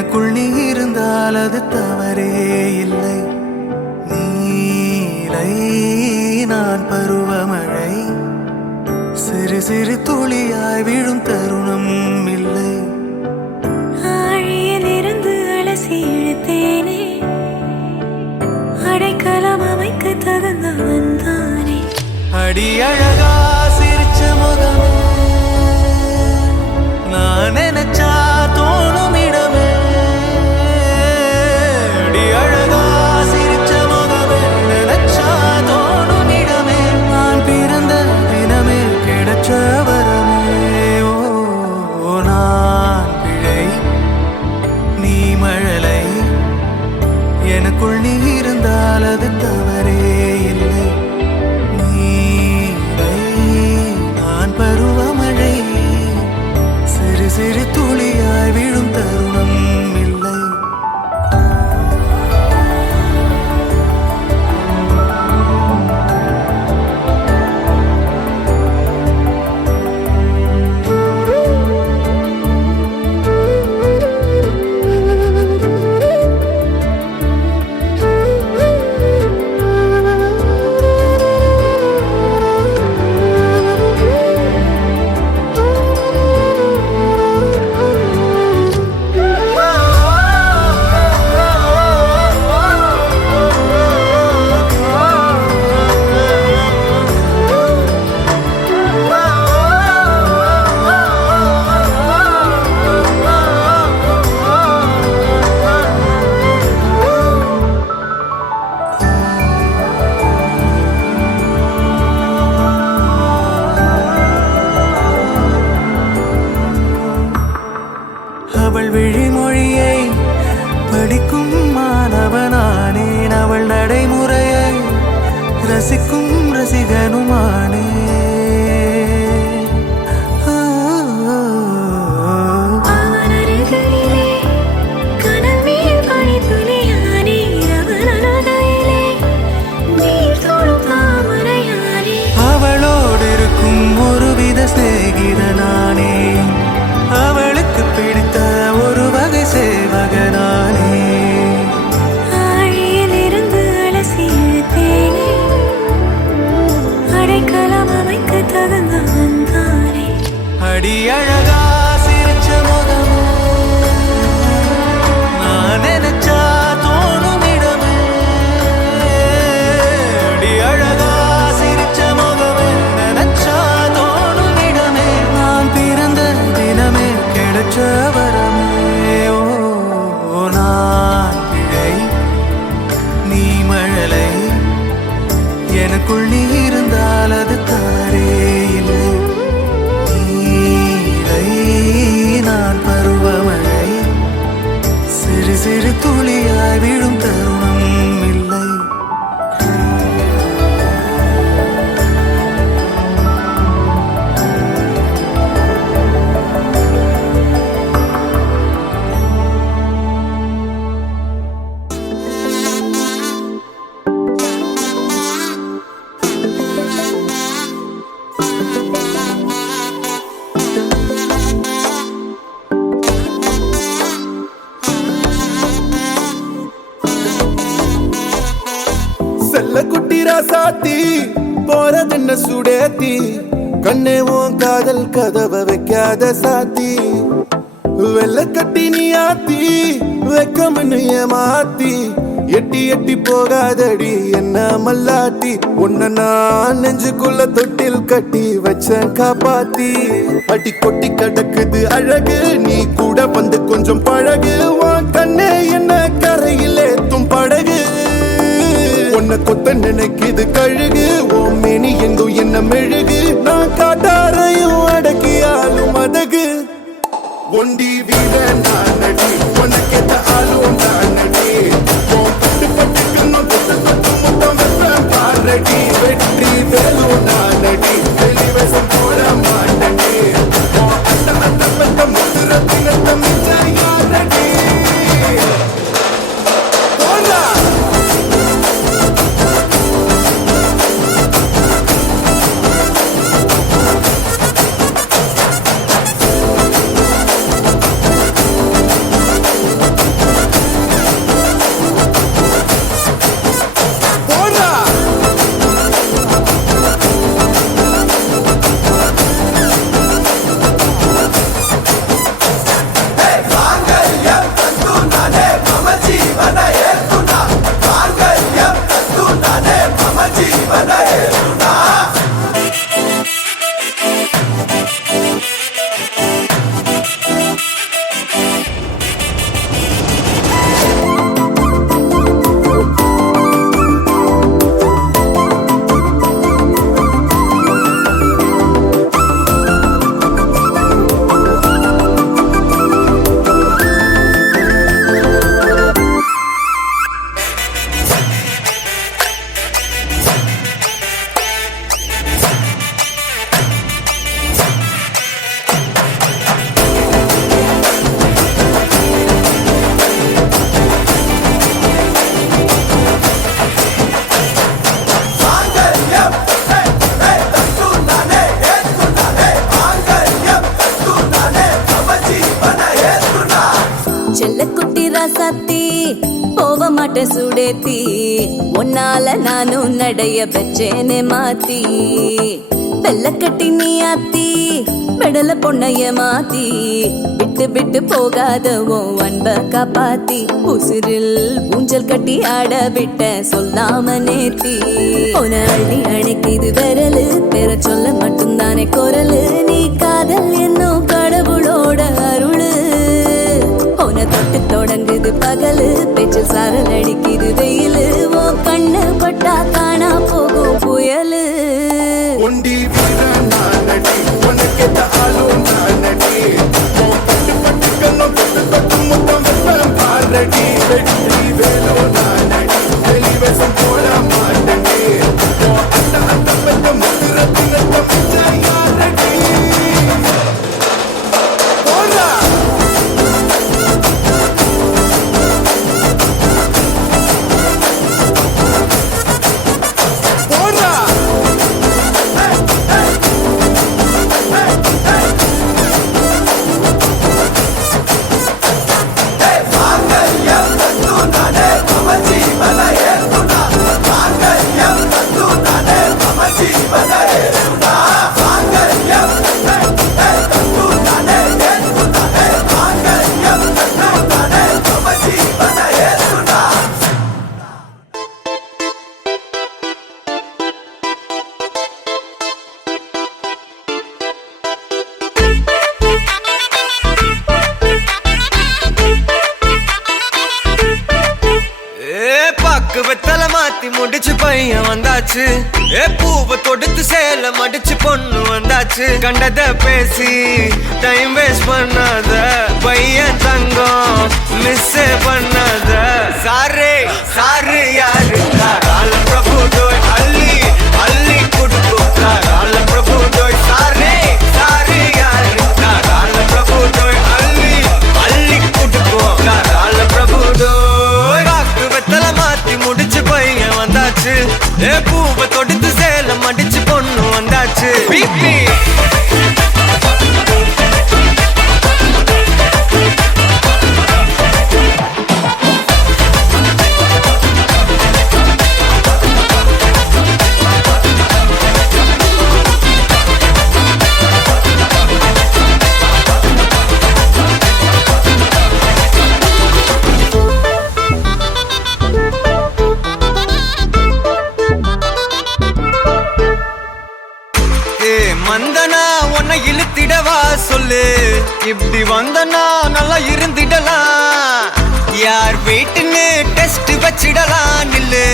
எனக்குள் நீ இருந்தால் அது தவறே இல்லை. நீலை நான் பருவமழை, சிறு சிறு துளியாய் விழும் தருணம் இல்லை. ஆழியில் இருந்து அலசி இழுத்தேனே, அடைக்கலம் அமைக்க தகுந்தவன் தானே. அடி அழகா சிரிச்ச முகமே, நான் நினைச்சா தோணும் இடமே. அடி அழகா சிரிச்ச முகமே, நினைச்சா தோணும் இடமே. நான் பிறந்த தினமே கிடைச்ச வரமே. ஓ நான் பிழை, நீ மழலை, எனக்குள் நீ இருந்தால் அது தவறே இல்லை. நான் பருவமழை, சிறு சிறு துளியாய் விழும் தருணம் இல்லை. அவள் விழிமொழியை படிக்கும் மாணவனானேன், அவள் நடைமுறையை ரசிக்கும் ரசிகனுமானே. அவன் அருகிலே கனல் மேல் பனித்துளியானே, அவன் அனதையிலே நீர் தோடும் தாமரையானே. அவளோடு இருக்கும் ஒருவித சிநேகிதனானே, அவளுக்கு பிடித்த ஒரு வகை சேவகனானே. ஆழியில் இருந்து அலசி இழுத்தேனே, அடைக்கலம் அமைக்க தகுந்தவன் தானே. அடி அழகா சிரிச்ச முகமே, நான் நினைச்சா தோணும் இடமே. அடி அழகா சிரிச்ச முகமே, நினைச்சா தோணும் இடமே. நான் பிறந்த தினமே கிடைச்ச வரமே. ஓ நான் பிழை, நீ மழலை, எனக்குள் நீ இருந்தால் அது தவறே இல்லை. நீலை நான் பருவமழை, சிறு சிறு துளியாய் விழும் தருணம் இல்லை. செல்ல குட்டி ராசாத்தி போறதென்ன சுடேத்தி, கண்ணே உன் காதல் கதவை வைக்காத சாத்தி. வெள்ள கட்டி நீ ஆத்தி வெக்கம்னு ஏமாத்தி, எட்டி எட்டி போகாதடி என்ன மல்லாட்டி. உன்ன நான் நெஞ்சுக்குள்ள தொட்டில் கட்டி வச்ச காப்பாத்தி. அடி கொட்டி கிடக்குது அழகு, நீ கூட வந்து கொஞ்சம் பழகு. உன் கண்ணே என்ன கரையில் ஏத்தும் படகு, உன்னை கொத்த நினைக்குது கழுகு. ஓ மேனி எங்கும் என்ன மெழுகு, நான் காட்டாரையும் அடக்கியாலும் அதகு. ஒண்டி வீட நானடி, உனக்கேத்த ஆளும் நானடி. பட்டு பட்டுக்குன்னு தொட்டு தொட்டு முத்தம் வெப்பம் பாரடி. வெற்றி வேலும் நானடி, வெளிவசம் போட மாட்டடி. அந்த அந்த பத்த முத்துர தினத்த மிச்ச யாரடி. போட்ட சுடேத்தி உன்னால நானும் நடைய வச்சேனே மாத்தி வெள்ளக்கட்டி நீ ஆத்தி பெடல பொண்ணைய மாத்தி விட்டு விட்டு போகாத உன் அன்ப காப்பாத்தி உசிரில் ஊஞ்சல் கட்டி ஆட விட்ட சொல்லாம நேத்தி உன அள்ளி அணைக்குது விரலு பெற சொல்ல மட்டும்தானே குரலு நீ காதல் என்னும் கடவுளோட அருளு உன தொட்டு தொடங்குது பகலு பேச்சில் சாரல் அடிக்குது வெயிலு உன் கண்ணு பட்டா காணா போகும் புயலு ஒண்டி வீரன் நானடி உனக்கேத்த ஆளும் நானடி உன் பட்டு பட்டுக்கெல்லாம் தொட்டு தொட்டு முத்தம் வைப்பேன் பாரடி வெற்றி வேலோ நானடி வெளிவேசம் போட மாட்டடி உன் அட்ட அட்ட பெத்த முத்திரத்தினத்த மிச்ச யாரடி போடா போடா வெத்தல மாத்தி முடிச்சு பையன் வந்தாச்சு பூவை தொடுத்து சேல மடிச்சு பொண்ணு வந்தாச்சு கண்டத பேசி டைம் வேஸ்ட் பண்ணாத பையன் தங்கம் மிஸ் பண்ணாத சாரு சாரு யாரு கால பிரபு டோய் அள்ளி அள்ளி குடுக்கும் கால பிரபு டோய் சாரு சாரு யாரு கால பிரபு டோய் அள்ளி அள்ளி குடுக்கும் கால பிரபு டோய் வெத்தல மாத்தி முடிச்சு பையன் வந்தாச்சு பூவை தொடுத்து சேல மடிச்சு பொண்ணு வந்தாச்சு பிபி மந்தனா உன்னை இழுத்திடவா சொல்லு இப்படி வந்தனா நல்லா இருந்திடலாம் யார் வெயிட்னு டெஸ்ட் வச்சிடலாம் நில்லு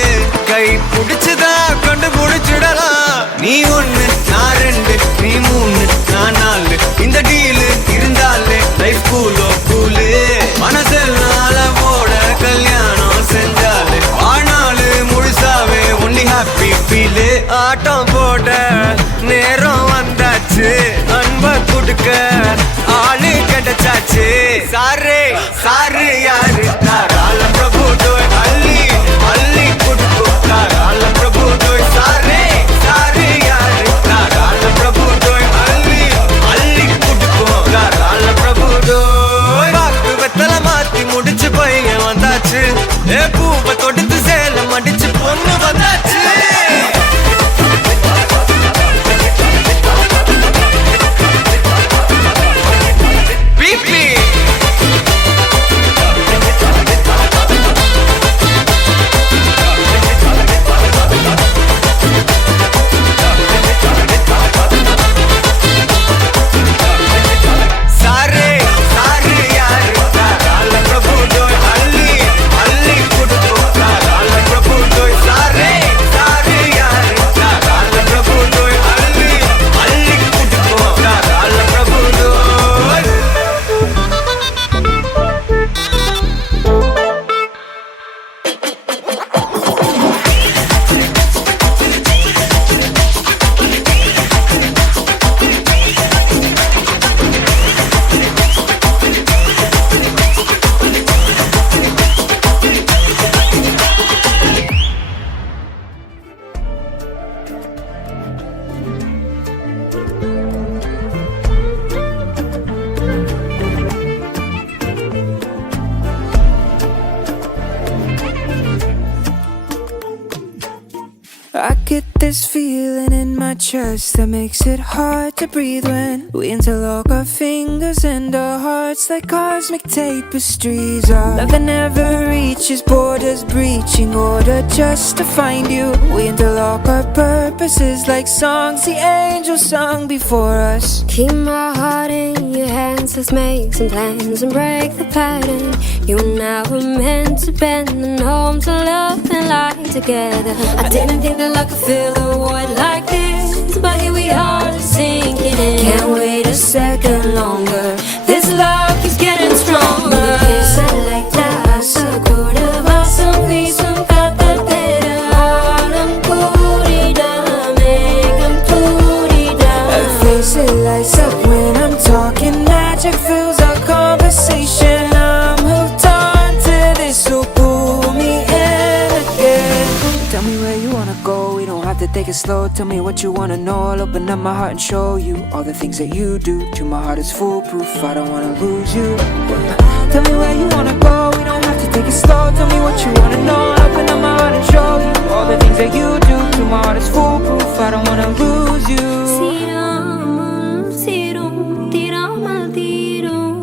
கை புடிச்சுதா கொண்டு முடிச்சிடலாம் நீ ஒண்ணு நான் ரெண்டு நீ மூணு நான் நாலு இந்த டீலு இருந்தாலே லைஃப் கூலோ கூலு மனசெல்லாம் அளவோட கல்யாணம் செஞ்சாலே ஆனாலு முழுசாவே ஒன்லி ஹாப்பி ஃபீலு ஆட்டம் போட நேரம் வந்தாச்சு அன்ப குடுக்க ஆளு கிடைச்சாச்சு சாரு சாரு யாரு கால பிரபு டோய் அள்ளி அள்ளி குடுக்கும் கால பிரபு டோய் சாரு சாரு யாரு கால பிரபு டோய் அள்ளி அள்ளி குடுக்கும் கால பிரபு டோய் பாக்கு வெத்தல மாத்தி முடிச்சு பையன் வந்தாச்சு பூவை தொடுத்து சேல மடிச்சு பொண்ணு வந்தாச்சு get this feeling in my chest that makes it hard to breathe when we interlock our fingers and our hearts like cosmic tapestries. Our love that never reaches borders, breaching order just to find you. We interlock our purposes like songs the angels sung before us. Keep my heart in your hands, let's make some plans and break the pattern. You and I were meant to bend and home to love and light together. I didn't think that love could fill a void like this, but here we are sinking in. Can't wait a second longer, this love keeps getting stronger. Esa la casa, cura vasam visam katatera, alam purida, megam purida. Her face it lights up when I'm talking, magic fills our conversation. I'm hooked on to this, so pull me in again. Tell me where you wanna go, we don't have to take it slow. Tell me what you wanna know, I'll open up my heart and show you all the things that you do. True, my heart is foolproof, I don't wanna lose you. Tell me where you wanna go, we don't have to take it slow. Tell me what you wanna know, I'll open up my heart and show you all the things that you do. True, my heart is foolproof, I don't wanna lose you. Siram, sirum, tiramal tirum,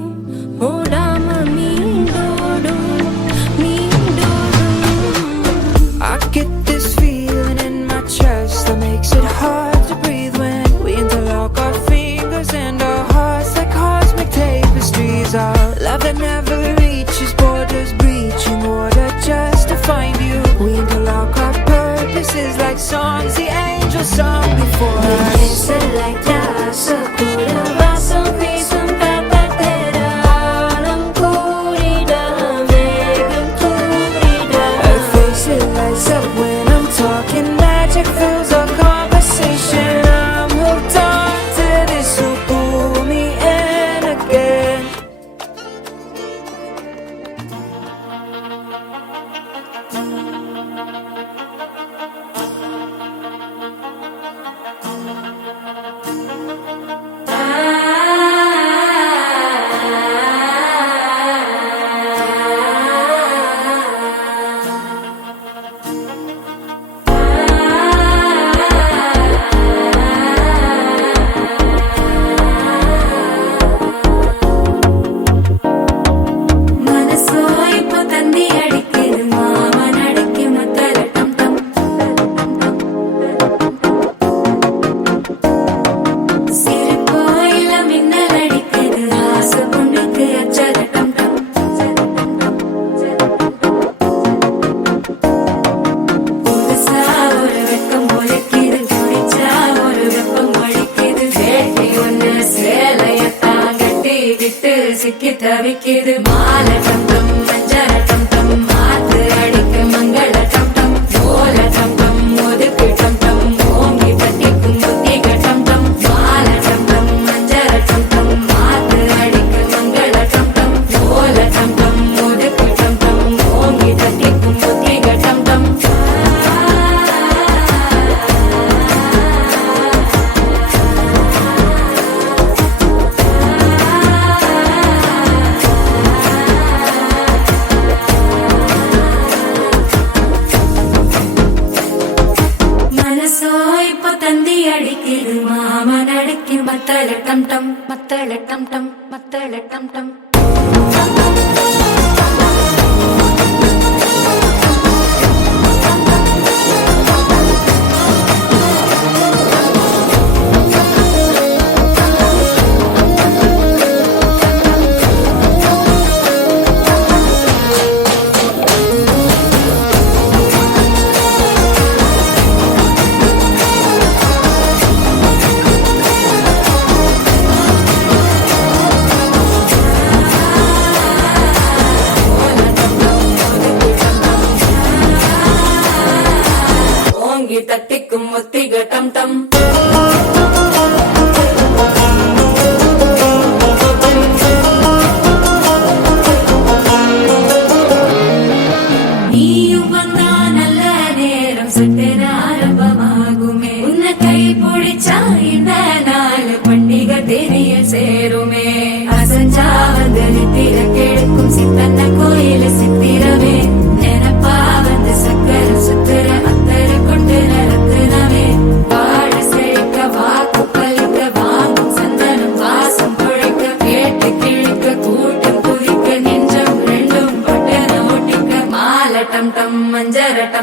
odama mindodu, mindodu. I get this feeling in my chest that makes it hard to breathe when we interlock our fingers and our hearts like cosmic tapestries. Our love that never reaches borders, breaching order just to find you. We interlock our purposes like songs the angels sung before us. Esa la casa, cura vasam visam katatera, alam purida, megam purida. Her face it lights up when I'm talking, magic fills our conversation. I'm hooked on to this, so pull me in again. மனசோ இப்போ தந்தி அடிக்குது, மாமன் அடிக்கு மத்தல டம் டம். சிரிப்போ இல்ல மின்னல் அடிக்குது, ஆசை பொண்ணுக்கு அச்சல டம் டம். புதுசா ஒரு வெட்கம் பொழிக்குது, குடிச்சா ஒரு வெப்பம் வலிக்குது. வேட்டி ஒண்ணு சேலையத்தான் கட்டிக்கிட்டு சிக்கி தவிக்குது. மாலை டம் டம், மஞ்சள டம் டம், மாத்து அடிக்க மங்கள டம் டம். ஓல டம் டம், ஒதுக்கு டம் டம், ஓங்கி தட்டிக்கும் புத்திக டம் டம். மாலை டம் டம், மஞ்சள டம் டம், மாத்து அடிக்க மங்கள டம் டம். ஓல டம் டம், ஒதுக்கு டம் டம், ஓங்கி தட்டிக்கும் புத்திக டம் டம். மனசோ இப்போ தந்தி அடிக்குது, மாமன் அடிக்கு மத்தள டம் டம், மத்தள டம் டம், மத்தள டம் டம்.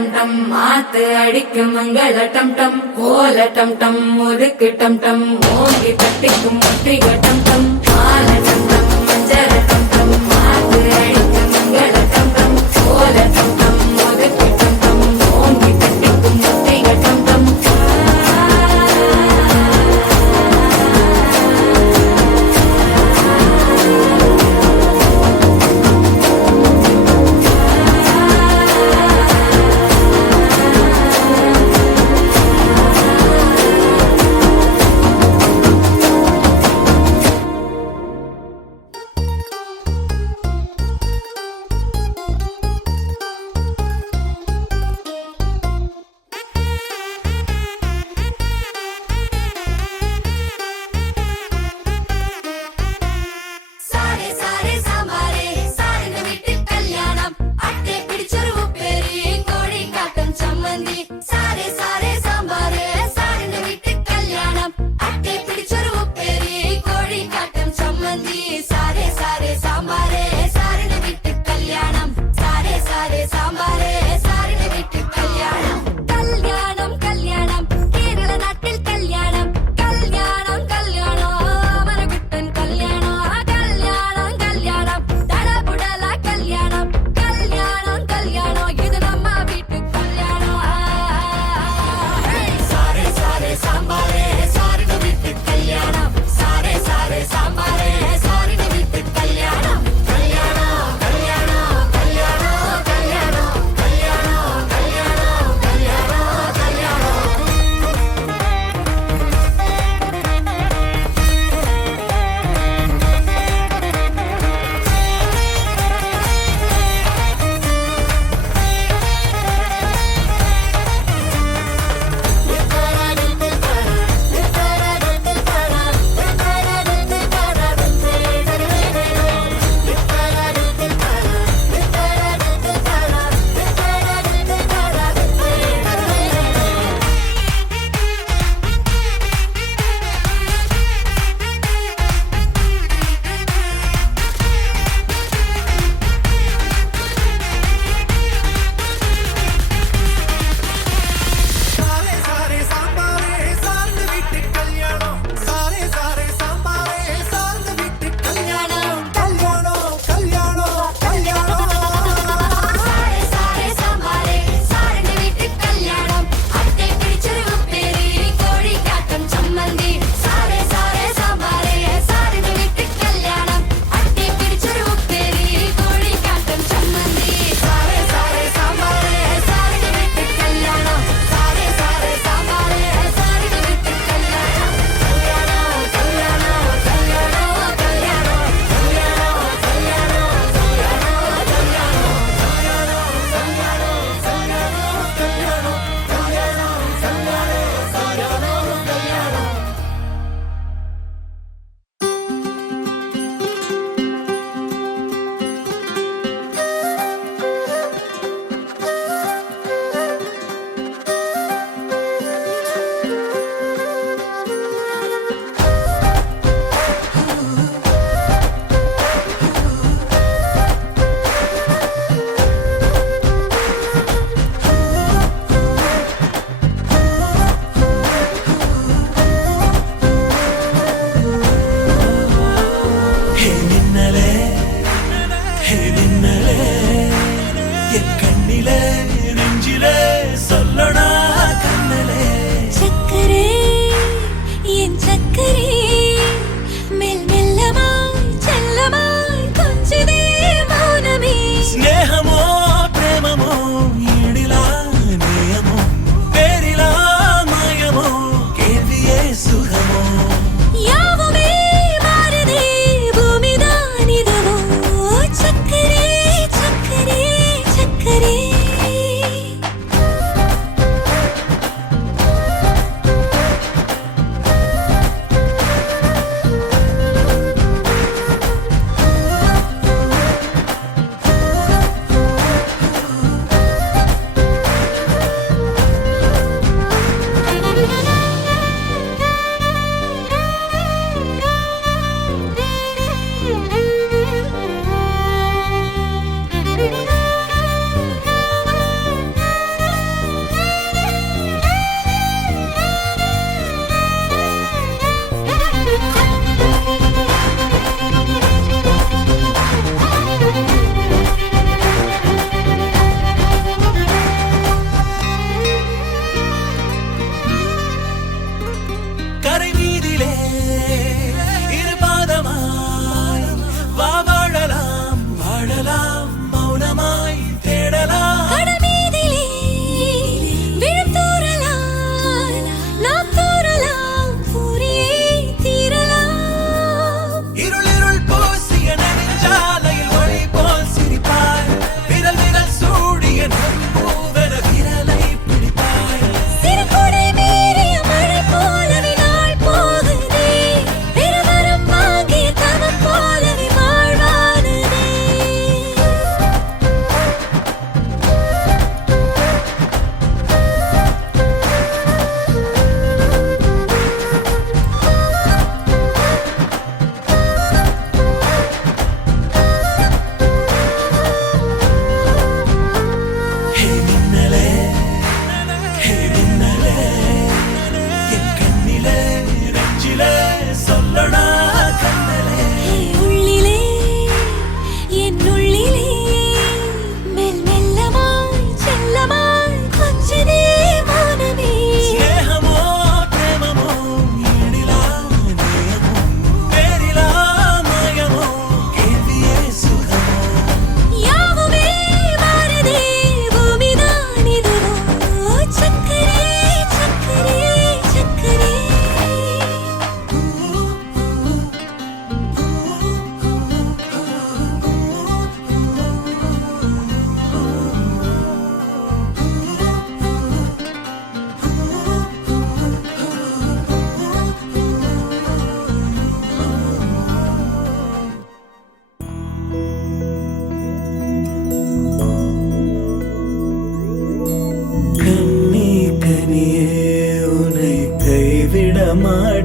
டம் டம் மாத்து அடிக்கும் மங்கள டம் டம் கோல டம் டம் முறுக்கு டம் டம் ஓங்கி தட்டிக்கும் முற்றிக டம் டம் மால டம் டம் மஞ்சள் டம் டம் மாத்து அடிக்கும் மங்கள டம் டம் கோல டம் டம் முறுக்கு டம் டம் ஓங்கி தட்டிக்கும் முற்றிக டம் டம்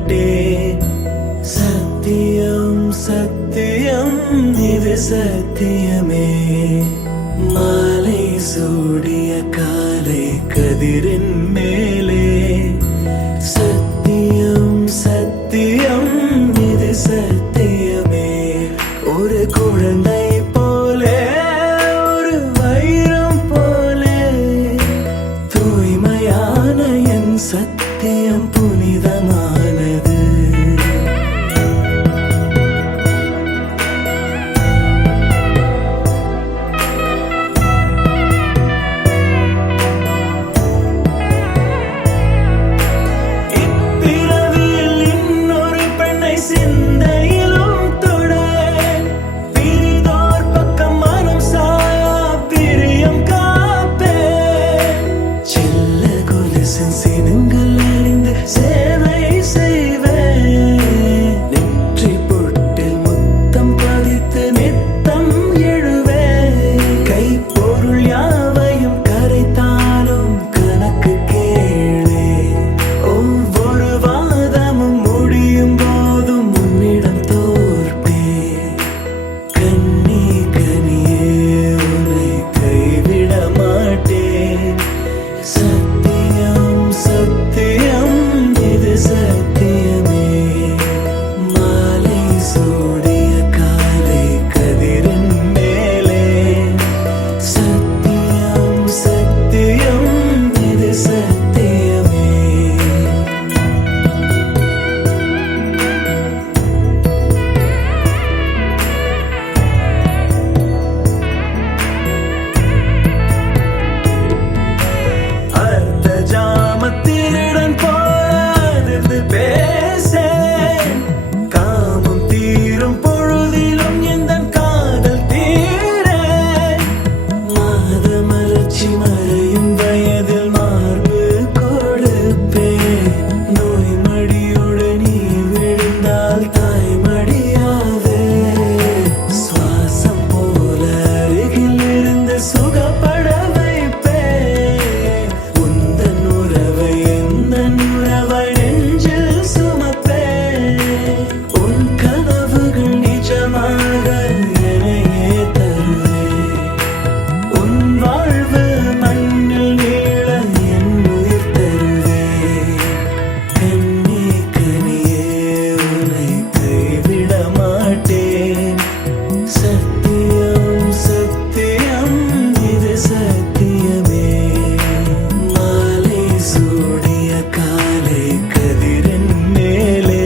மாட்டேன். சத்தியம் சத்தியம் இது சத்தியமே. மாலை சூடிய காலை கதிரின் மேலே. சத்தியம் சத்தியம் இது சத்தியமே. ஒரு குழந்தை போலே ஒரு வைரம் போலே தூய்மையான என் சத்தியம் புனிதமானது. இப்பிறவியில் இன்னொரு பெண்ணை சிந்தையிலும் தொட பிரிதோர் பக்கம் மனம் சாயா பிரியம் காப்பேன். செல்ல கொலுசின் சினங்கள் அறிந்து சேவை செய்வேன். நெற்றி பொட்டில் முத்தம் பதித்து நித்தம் எழுவேன். கைப்பொருள் யாவையும் கரைத்தாலும் கணக்கு கேளே. ஒவ்வொரு வாதமும் முடியும் போதும் உன்னிடம் தோற்பேன். கண்ணி கனியே உன்னை கைவிட மாட்டேன். சத்தியம் சத்தியம் இது சத்தியமே. மாலை சூடிய காலை கதிரின் மேலே. சத்தியம் சத்தியம் இது சத்தியமே. அர்த்த ஜாமத்தினுடன் போராது பேசேன். காமம் தீரும் பொழுதிலும் எந்தன் காதல் தீரேன். மாத மலர்ச்சி மறையும் வயதில் மார்பு கொடுப்பேன். நோய் மடியோடு நீ விழுந்தால் தாய்மடியாவே. சுவாசம் போல அருகில் இருந்து சுகப்பட வைப்பேன். உந்தன் உறவை எந்தன் உறவை நெஞ்சில் சுமப்பேன். உன் கனவுகள் நிஜமாக என்னையே தருவேன். உன் வாழ்வு மண்ணில் நீள என் உயிர் தருவேன். கண்ணி கனியே உன்னை கைவிட மாட்டேன். சத்தியம் சத்தியம் இது சத்தியமே. மாலை சூடிய காலை கதிரின் மேலே.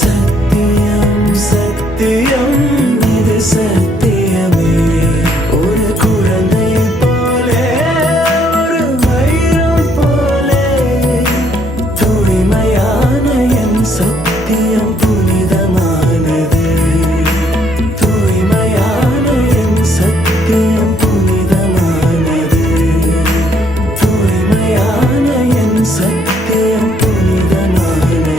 சத்தியம் சத்தியம் இது சத்தியமே. ஒரு குழந்தை போலே ஒரு வைரம் போலே தூய்மையான என் சத்தியம் புனிதமானது. தூய்மையான என் சத்தியம் புனிதமானது. தூய்மையான என் சத்தியம் புனிதமானது.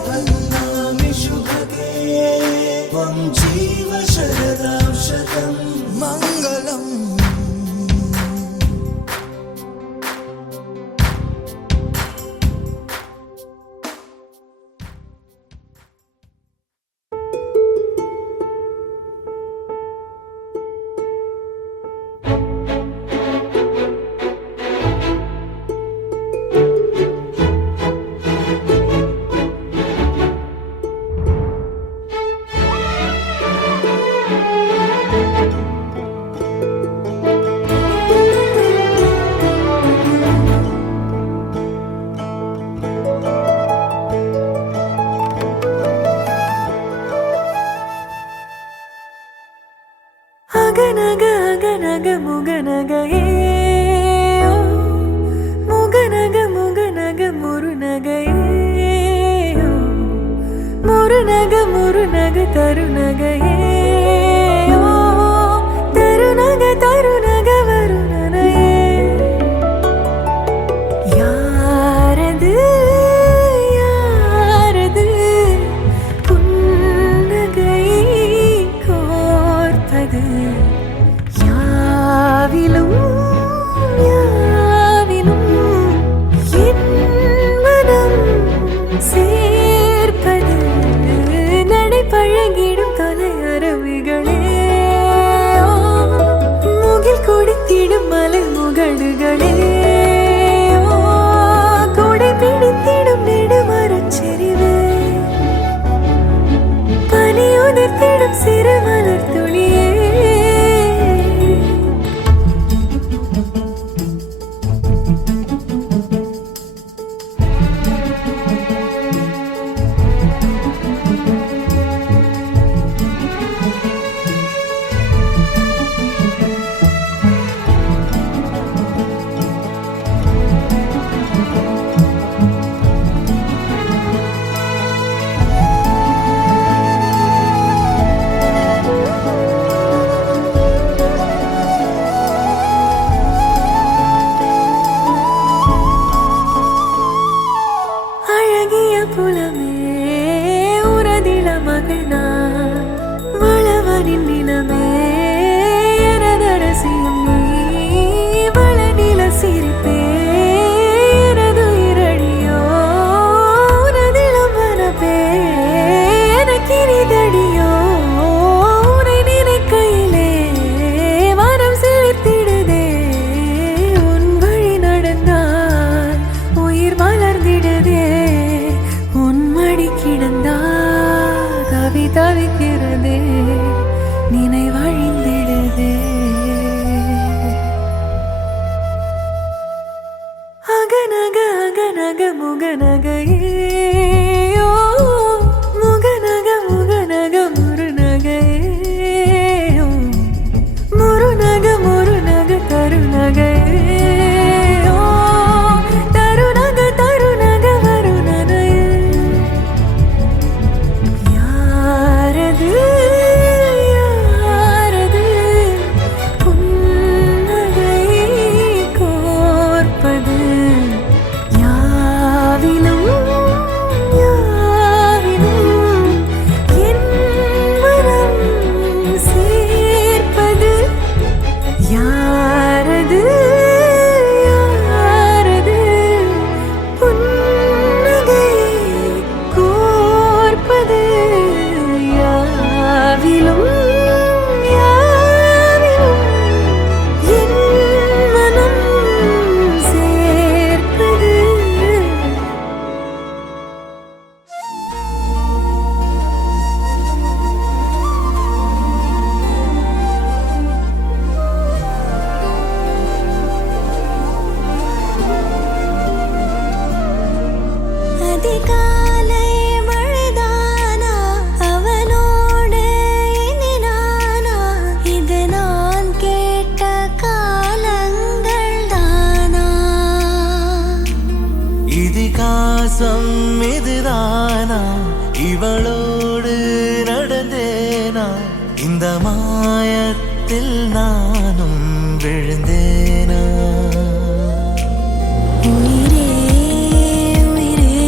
वन्दामि शुभगे त्वं जीव शरदां शतं मङ्गलम् அகநக அகநக முகநகையே முகநக முகநக முருநகையே முருநக முருநக தருநகையே தருநக தருநக வருணனையே யாரது யாரது புன்னகை கோர்ப்பது யாவிலும் யாவிலும் என் மனம் சேர்ப்பது நடைபழகிடும் தலையறவுகளே முகில் குடித்திடும் மலை முகடுகளே கொடை பிடித்திடும் நெடுமரச் செறிவே பனி உதிர்த்திடும் சிறு மலர் துளியே அழகிய புலமே உரதில மகனா வளவனின் நிலமே எனதரசியும் நீ வளநில சிரிப்பே எனது இரடியோ உனதிலம் வரப்பே எனக்கிரிதடியோ உனை நினைக்கையிலே மனம் சிலிர்த்திடுதே உன் வழி நடந்தால் உயிர் மலர்ந்திடுதே உன் மடி கிடந்தால் கவி தவிக்கிறதே நினைவழிந்திடுதே அகநக அகநக முகநகையே முகநக முகநக முருநகையே முருநக முருநக தருநகையே தருநக தருநக வருணனையே யாரது யாரது புன்னகை கோர்ப்பது யாவிலும் யாவிலும் என் மனம் சேர்ப்பது யாரது யாரது புன்னகை கோர்ப்பது யாவிலும் யாவிலும் என் மனம் சேர்ப்பது அதிகாலை மழைதானா அவனோடு இனி நானா இது நான் கேட்ட காலங்கள் தானா இதிகாசம் இதுதானா இவளோடு நடந்தேனா இந்த மாயத்தில் நானும் விழுந்தேனா உயிரே உயிரே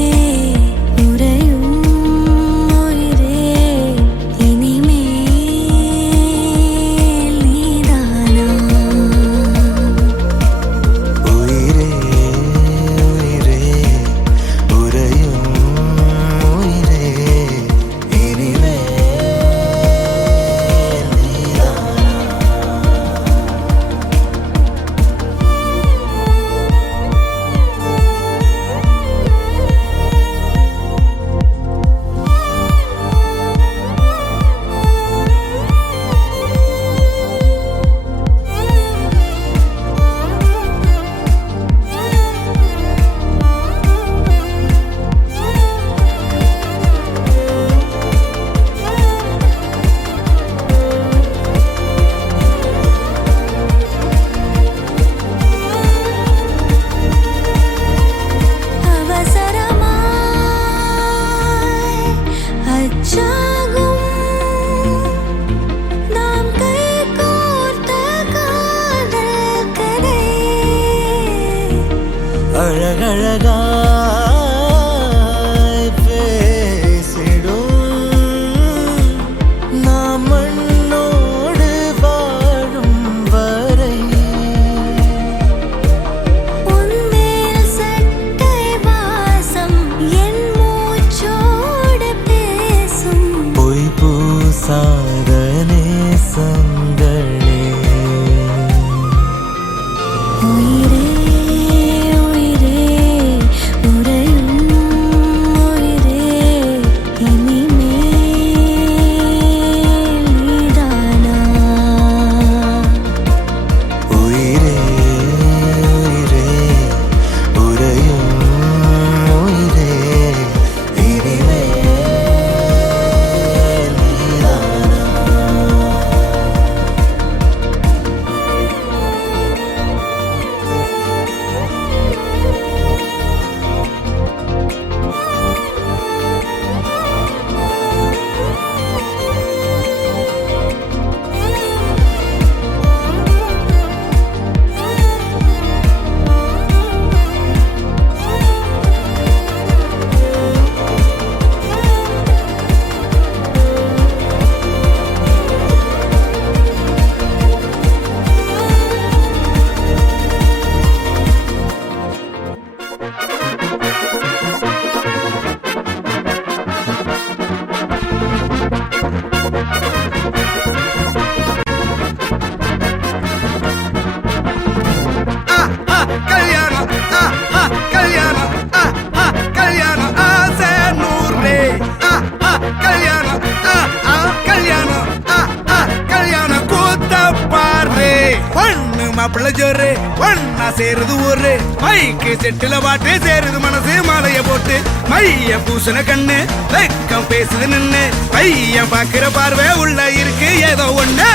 மாப்பிள்ள ஜோரு ஒன்னா சேருது ஊரு மைக்கு செட்டுல பாட்டு சேருது மனசு மாலைய போட்டு மைய பூசண கண்ணு வெக்கம் பேசுது நின்னு பையன் பாக்குற பார்வை உள்ள இருக்கு ஏதோ ஒண்ணு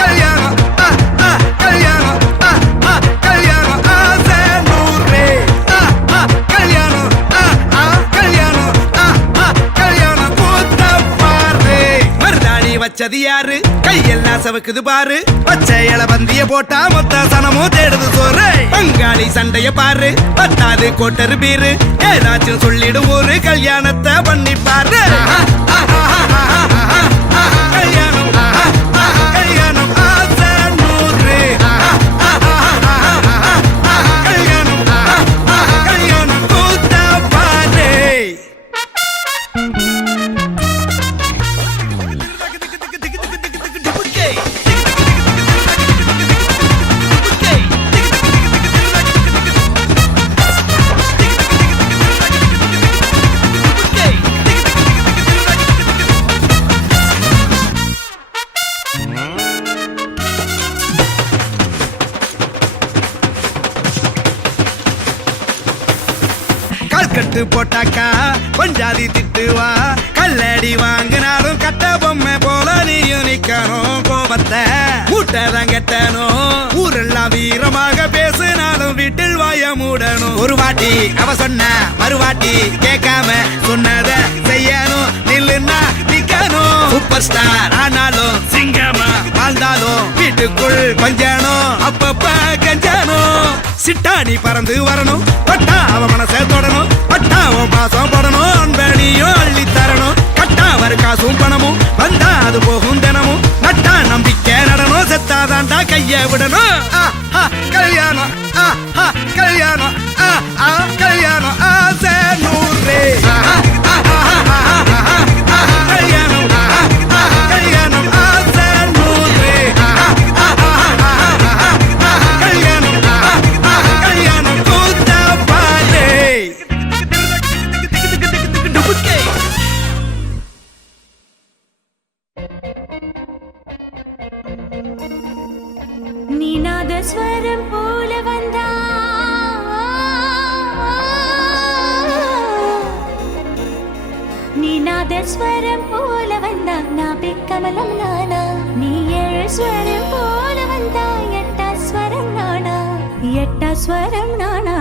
கல்யாணம் கல்யாணம் கல்யாணம் ஆசை நூறு கல்யாணம் கல்யாணம் கல்யாணம் கூத்த பாரு மருதாணி வச்சது யாரு கையெல்லாம் சவுக்குது பாரு பச்சை இல பந்திய போட்டா மொத்த சனமும் தேடுது சோறு பங்காளி சண்டைய பாரு பத்தாது கோட்டரு பீரு ஏதாச்சும் சொல்லிடும் ஒரு கல்யாணத்தை பண்ணி பாரு கல்யாணம் கல்யாணம் ஆசை நூறு கல்யாணம் கல்யாணம் கூத்த பாரு கட்டு போட்டாக்கா பஞ்சாதி திட்டுவா கல்லடி வாங்கினாலும் கட்ட பொம்மை போல நீயும் நிக்கணும் கோபத்தை மூட்டதான் கட்டணும் ஊரெல்லாம் வீரமாக பேசினாலும் வீட்டில் வாய மூடணும் ஒரு வாட்டி அவ சொன்ன மறுவாட்டி கேட்காம சொன்னத செய்யணும் நில்லுன்னா நிக்கணும் சூப்பர் ஸ்டார் ஆனாலும் சிங்கமா வாழ்ந்தாலும் வீட்டுக்குள் கொஞ்சணும் அப்பப்ப கஞ்சணும் சிட்டாணி பறந்து வரணும் பட்டா அவ மனசை தொடணும் பட்டா அவன் பாசம் படணும் அன்பனியும் அள்ளி தரணும் கட்டா வரு காசும் பணமும் வந்தா அது போகும் தினமும் நட்டா நம்பிக்கை நடணும் செத்தாதான்டா கைய விடணும் கல்யாணம் கல்யாணம் கல்யாணம் ஆசை நூறு கல்யாணம் கல்யாணம் ஆசை நூறு கல்யாணம் கல்யாணம் கூத்த பாரு நீநாதஸ்வரம் போல வந்தா நீநாதஸ்வரம் போல வந்தா நாபி கமலம் நானா நீ ஏழு ஸ்வரம் போல வந்தா எட்டா ஸ்வரம் நானா எட்டா ஸ்வரம் நானா